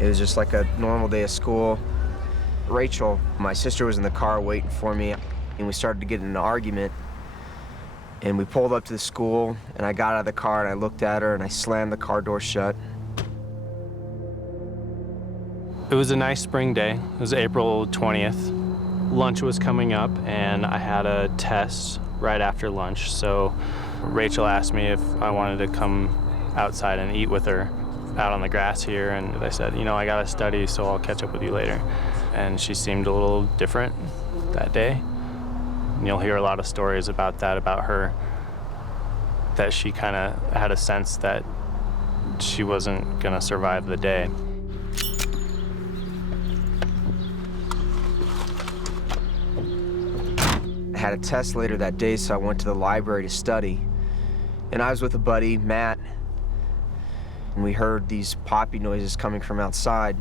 It was just like a normal day of school. Rachel, my sister, was in the car waiting for me, and we started to get in an argument. And we pulled up to the school, and I got out of the car, and I looked at her, and I slammed the car door shut. It was a nice spring day. It was April 20th. Lunch was coming up, and I had a test right after lunch, so Rachel asked me if I wanted to come outside and eat with her out on the grass here, and I said, you know, I gotta study, so I'll catch up with you later. And she seemed a little different that day. And you'll hear a lot of stories about that, about her, that she kind of had a sense that she wasn't gonna survive the day. I had a test later that day, so I went to the library to study. And I was with a buddy, Matt, and we heard these poppy noises coming from outside.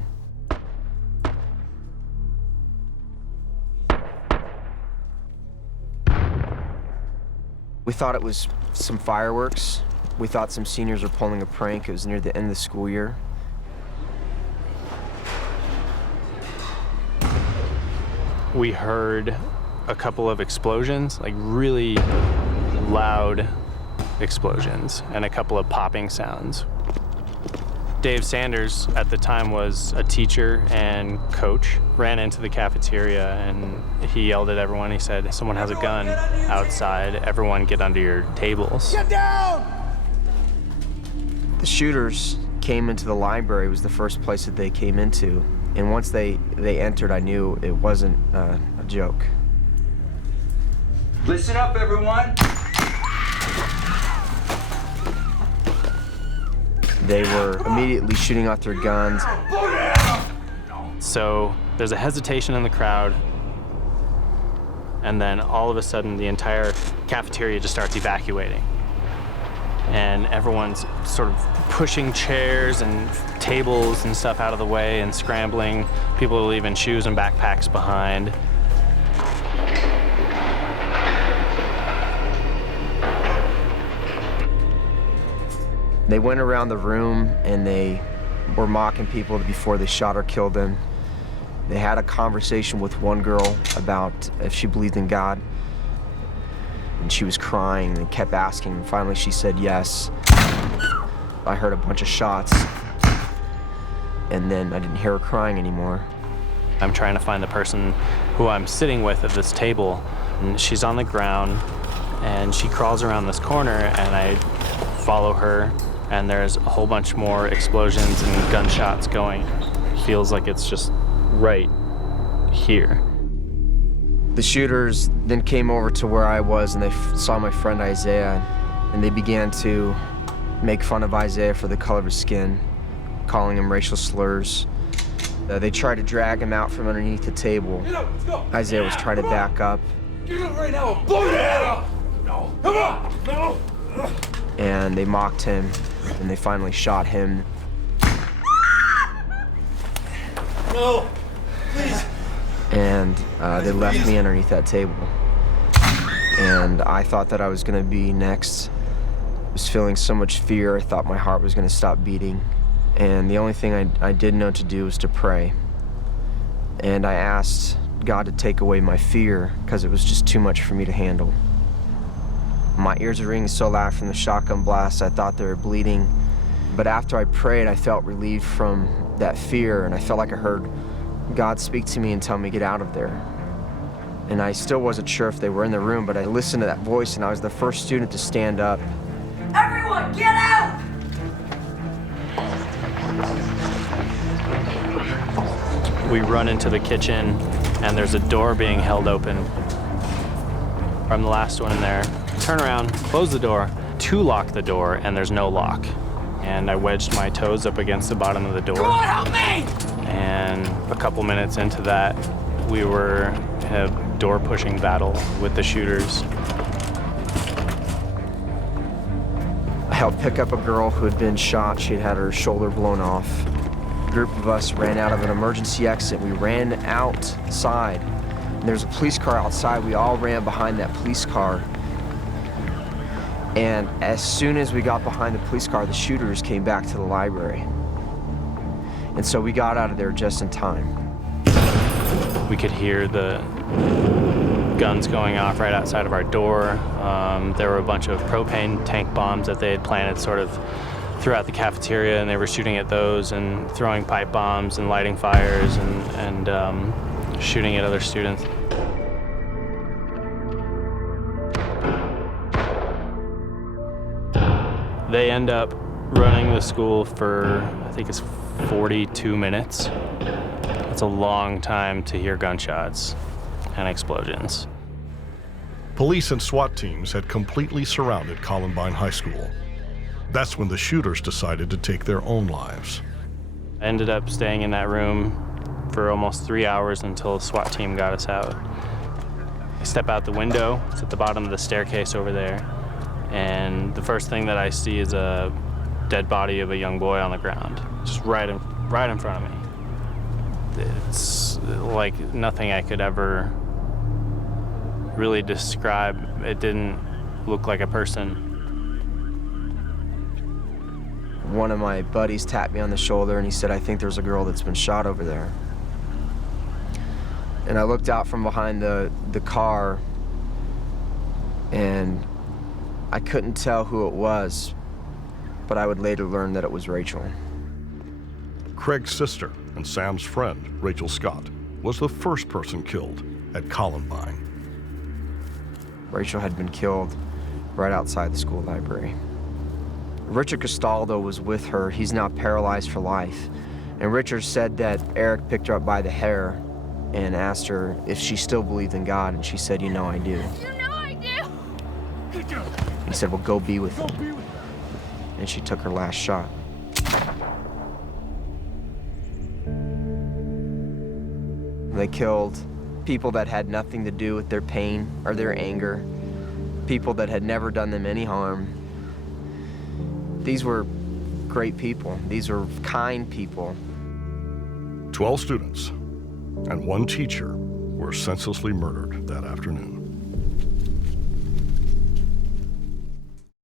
We thought it was some fireworks. We thought some seniors were pulling a prank. It was near the end of the school year. We heard a couple of explosions, like really loud explosions, and a couple of popping sounds. Dave Sanders, at the time, was a teacher and coach, ran into the cafeteria, and he yelled at everyone. He said, someone has a gun outside. Everyone get under your tables. Get down! The shooters came into the library. It was the first place that they came into. And once they entered, I knew it wasn't a joke. Listen up, everyone. They were immediately shooting out their guns. So there's a hesitation in the crowd, and then all of a sudden the entire cafeteria just starts evacuating. And everyone's sort of pushing chairs and tables and stuff out of the way and scrambling. People are leaving shoes and backpacks behind. They went around the room and they were mocking people before they shot or killed them. They had a conversation with one girl about if she believed in God. And she was crying and kept asking, and finally she said yes. I heard a bunch of shots, and then I didn't hear her crying anymore. I'm trying to find the person who I'm sitting with at this table, and she's on the ground, and she crawls around this corner, and I follow her, and there's a whole bunch more explosions and gunshots going. It feels like it's just right here. The shooters then came over to where I was, and they saw my friend Isaiah, and they began to make fun of Isaiah for the color of his skin, calling him racial slurs. They tried to drag him out from underneath the table. Get up, let's go. Isaiah was trying to back up. Get up right now. Blow your head off. No. Come on. No. And they mocked him, and they finally shot him. No. Please. And they left me underneath that table. And I thought that I was gonna be next. I was feeling so much fear, I thought my heart was gonna stop beating. And the only thing I did know to do was to pray. And I asked God to take away my fear, because it was just too much for me to handle. My ears were ringing so loud from the shotgun blast, I thought they were bleeding. But after I prayed, I felt relieved from that fear, and I felt like I heard God speak to me and tell me to get out of there. And I still wasn't sure if they were in the room, but I listened to that voice, and I was the first student to stand up. Everyone, get out! We run into the kitchen, and there's a door being held open. I'm the last one in there. Turn around, close the door, to lock the door, and there's no lock. And I wedged my toes up against the bottom of the door. Come on, help me! And a couple minutes into that, we were in a door-pushing battle with the shooters. I helped pick up a girl who had been shot. She had had her shoulder blown off. A group of us ran out of an emergency exit. We ran outside. And there was a police car outside. We all ran behind that police car. And as soon as we got behind the police car, the shooters came back to the library. And so we got out of there just in time. We could hear the guns going off right outside of our door. There were a bunch of propane tank bombs that they had planted sort of throughout the cafeteria, and they were shooting at those and throwing pipe bombs and lighting fires and shooting at other students. They end up running the school for, I think it's 42 minutes. It's a long time to hear gunshots and explosions. Police and SWAT teams had completely surrounded Columbine High School. That's when the shooters decided to take their own lives. I ended up staying in that room for almost 3 hours until the SWAT team got us out. I step out the window, it's at the bottom of the staircase over there, and the first thing that I see is a dead body of a young boy on the ground, just right in front of me. It's like nothing I could ever really describe. It didn't look like a person. One of my buddies tapped me on the shoulder and he said, "I think there's a girl that's been shot over there." And I looked out from behind the car and I couldn't tell who it was, but I would later learn that it was Rachel. Craig's sister and Sam's friend, Rachel Scott, was the first person killed at Columbine. Rachel had been killed right outside the school library. Richard Castaldo was with her. He's now paralyzed for life. And Richard said that Eric picked her up by the hair and asked her if she still believed in God, and she said, "You know I do." You know I do. He said, "Well, go be with him." And she took her last shot. They killed people that had nothing to do with their pain or their anger, people that had never done them any harm. These were great people. These were kind people. 12 students and 1 teacher were senselessly murdered that afternoon.